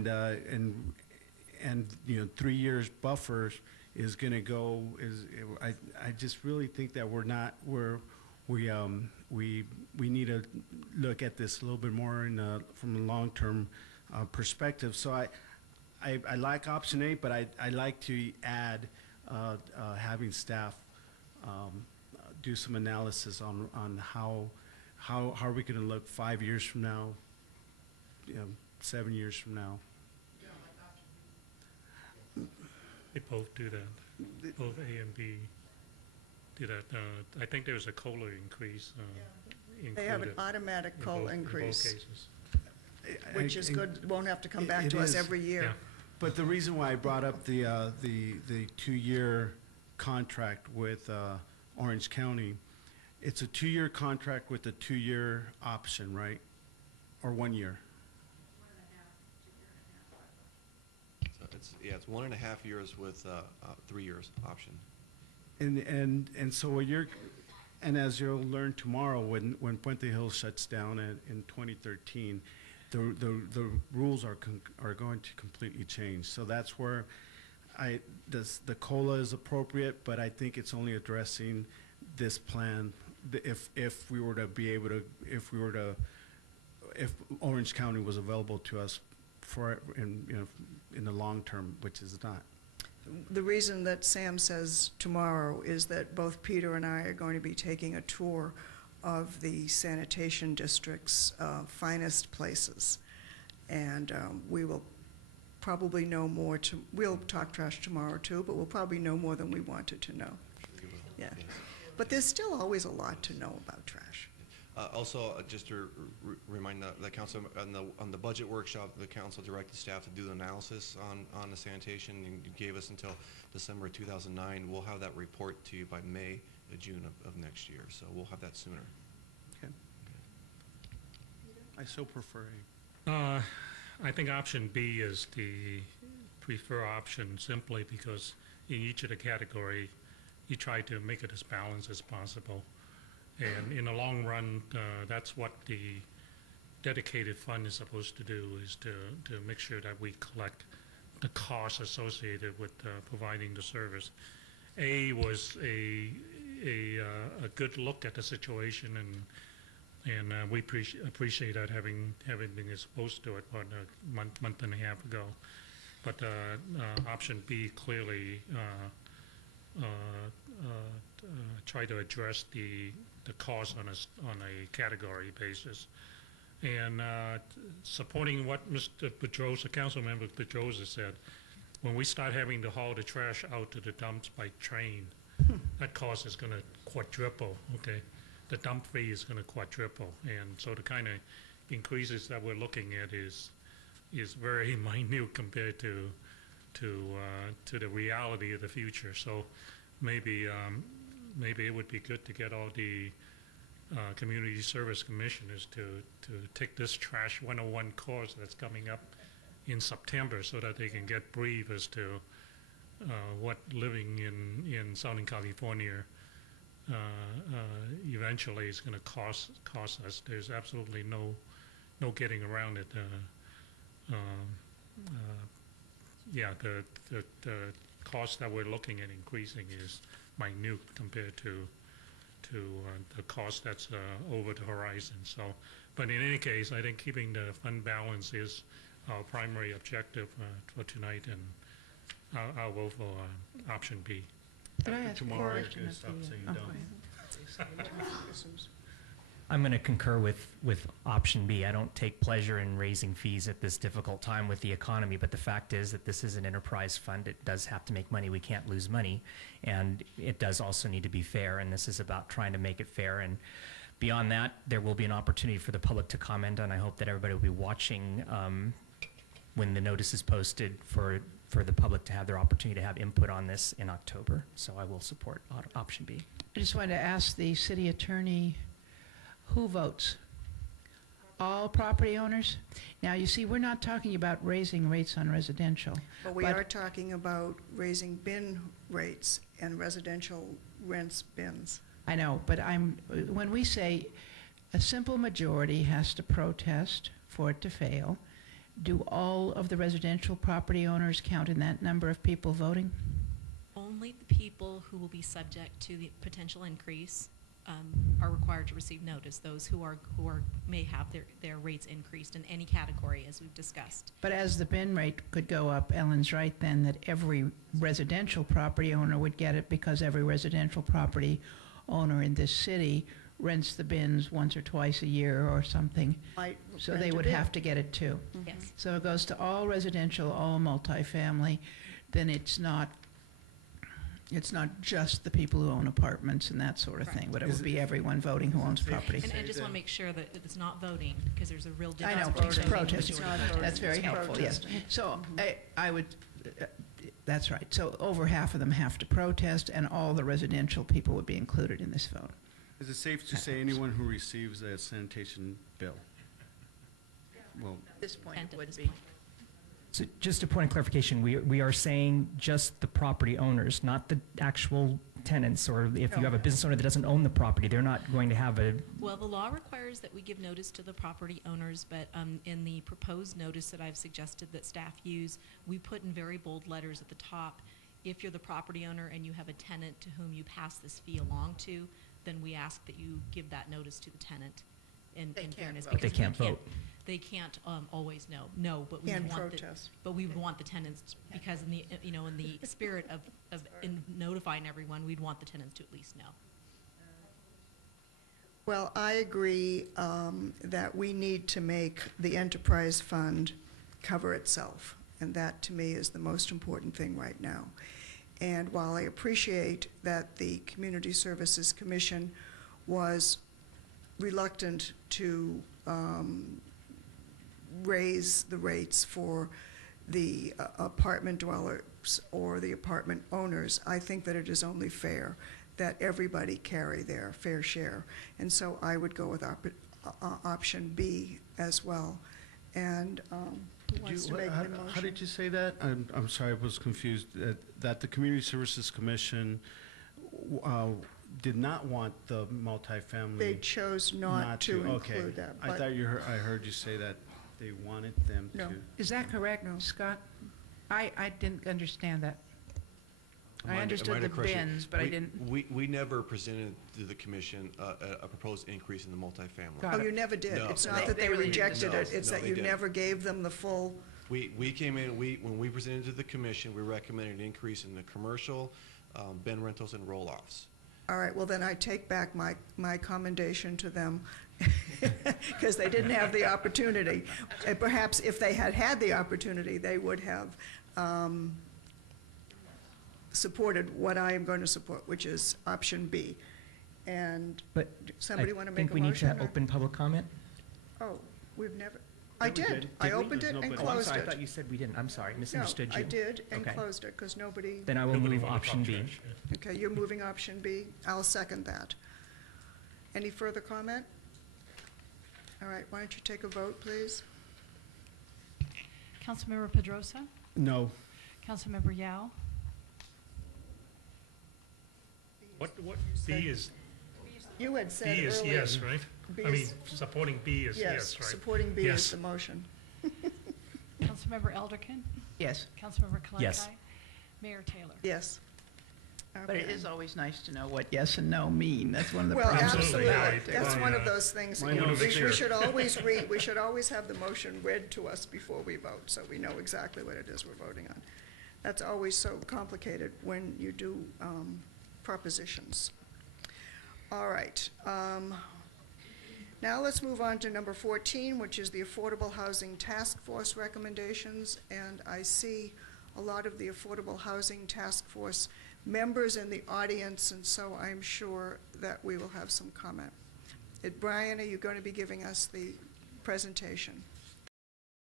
and you know, 3 years buffers is going to go. I just really think that we need to look at this a little bit more from a long-term perspective. So I like option A, but I like to add having staff do some analysis on how are we going to look 5 years from now, 7 years from now. They both do that. Both A and B do that. I think there's a COLA increase They have an automatic COLA increase, in both cases. which is good. Won't have to come back to us every year. Yeah. But the reason why I brought up the 2-year contract with Orange County, it's a 2-year contract with a 2-year option, right? Or 1 year? 1.5 to 2.5. So it's 1.5 years with 3 years option. And so what and as you'll learn tomorrow, when Puente Hill shuts down in 2013, the rules are going to completely change. So that's where the COLA is appropriate, but I think it's only addressing this plan if we were to be able to, if Orange County was available to us for in the long term, which is not. The reason that Sam says tomorrow is that both Peter and I are going to be taking a tour of the sanitation district's finest places. And we will probably know more. We'll talk trash tomorrow too, but we'll probably know more than we wanted to know. Yeah. But there's still always a lot to know about trash. Also, just to remind the council, on the budget workshop, the council directed staff to do the analysis on the sanitation, and gave us until December 2009. We'll have that report to you by May, June of next year. So we'll have that sooner. Okay. I so prefer A. I think option B is the preferred option, simply because in each of the category, you try to make it as balanced as possible. And in the long run, that's what the dedicated fund is supposed to do, is to make sure that we collect the costs associated with providing the service. A was a good look at the situation, and we appreciate that, having been exposed to it about a month and a half ago. But option B clearly try to address the cost on a category basis, and supporting what Mr. Pedrosa, Councilmember Pedrosa said. When we start having to haul the trash out to the dumps by train, that cost is going to quadruple. Okay, the dump fee is going to quadruple, and so the kind of increases that we're looking at is very minute compared to the reality of the future. So maybe it would be good to get all the community service commissioners to take this Trash 101 course that's coming up in September, so that they can get brief as to what living in Southern California eventually is going to cost us. There's absolutely no getting around it. Yeah, the cost that we're looking at increasing is minute compared to the cost that's over the horizon. So, but in any case, I think keeping the fund balance is our primary objective for tonight, and I'll vote for option B. Can I ask Tomorrow I was going to stop saying dumb. I'm going to concur with option B. I don't take pleasure in raising fees at this difficult time with the economy, but the fact is that this is an enterprise fund. It does have to make money. We can't lose money, and it does also need to be fair, and this is about trying to make it fair. And beyond that, there will be an opportunity for the public to comment, and I hope that everybody will be watching when the notice is posted for the public to have their opportunity to have input on this in October. So I will support option B. I just wanted to ask the city attorney, who votes? All property owners? Now, you see, we're not talking about raising rates on residential. But we are talking about raising bin rates and residential rents bins. I know, but when we say a simple majority has to protest for it to fail, do all of the residential property owners count in that number of people voting? Only the people who will be subject to the potential increase are required to receive notice. Those who may have their rates increased in any category, as we've discussed. But as the bin rate could go up, Ellen's right then that every residential property owner would get it because every residential property owner in this city rents the bins once or twice a year or something. Might So rent they a would bin. have to get it too. Yes. So it goes to all residential, all multifamily, then it's not just the people who own apartments and that sort of Correct. thing, but it Is would it- be everyone voting who owns safe to property. And I Say just want to that- make sure that it's not voting, because there's a real I difference know, between it's voting and protest. majority It's not voting. That's very It's helpful, yes. protest. So I would, that's right. So over half of them have to protest, and all the residential people would be included in this vote. Is it safe to say anyone who receives a sanitation bill? Well, At this point, And it at would this be. point. So just a point of clarification, we are saying just the property owners, not the actual tenants, or if you No. have a business owner that doesn't own the property, they're not going to have a, Well, the law requires that we give notice to the property owners, but in the proposed notice that I've suggested that staff use, we put in very bold letters at the top, if you're the property owner and you have a tenant to whom you pass this fee along to, then we ask that you give that notice to the tenant in They in can't fairness. vote. but they because we can't vote. They can't always no, but we And want the, protest. but we would want the tenants, because in the, in the spirit of in notifying everyone, we'd want the tenants to at least know. Well, I agree that we need to make the enterprise fund cover itself, and that to me is the most important thing right now. And while I appreciate that the Community Services Commission was reluctant to raise the rates for the apartment dwellers or the apartment owners, I think that it is only fair that everybody carry their fair share. And so I would go with option B as well. And who wants to make the motion? how did you say that? I'm sorry, I was confused. That the Community Services Commission did not want the multifamily. They chose not to Okay. include that. I but- thought I heard you say that they wanted them No. to. Is that correct, No. Scott? I didn't understand that. I Minor- understood minor the correction. bins, but I We- didn't. We never presented to the commission a proposed increase in the multifamily. Got Oh, it. you never did. No. It's No. not that they They were in rejected no, it, it's no, that we you didn't. never gave them the full, We came in, when we presented to the commission, we recommended an increase in the commercial, bin rentals and roll-offs. all right, well, then I take back my commendation to them, because they didn't have the opportunity. And perhaps if they had had the opportunity, they would have supported what I am going to support, which is option B. And but somebody I want to make think a we need motion? to or- open public comment. Oh, we've never, I Yeah, we did. did. I Did we? opened There's it and nobody. Oh, I'm closed sorry, I it. thought you said we didn't. I'm sorry, misunderstood No, you. I did and Okay. closed it, because nobody, Then I will Nobody move wanted to option talk B. trash, yeah. okay, you're moving option B. I'll second that. Any further comment? All right, why don't you take a vote, please? Councilmember Pedrosa, No. Councilmember Yao, What B is, You had B said is earlier. yes, right? B I mean, is- supporting B is yes, right? supporting B is Yes. the motion. Councilmember Elderkin, Yes, Councilmember Kalendkai. Yes. Mayor Taylor. Yes. but it Okay. is always nice to know what yes and no mean. That's one of the Well, problems. Absolutely, absolutely. right. That's Well, one of yeah. those things, Why you know, not? we should always read, we should always have the motion read to us before we vote, so we know exactly what it is we're voting on. That's always so complicated when you do propositions. All right. Now let's move on to number 14, which is the Affordable Housing Task Force recommendations. And I see a lot of the Affordable Housing Task Force members in the audience, and so I'm sure that we will have some comment. Brian, are you going to be giving us the presentation?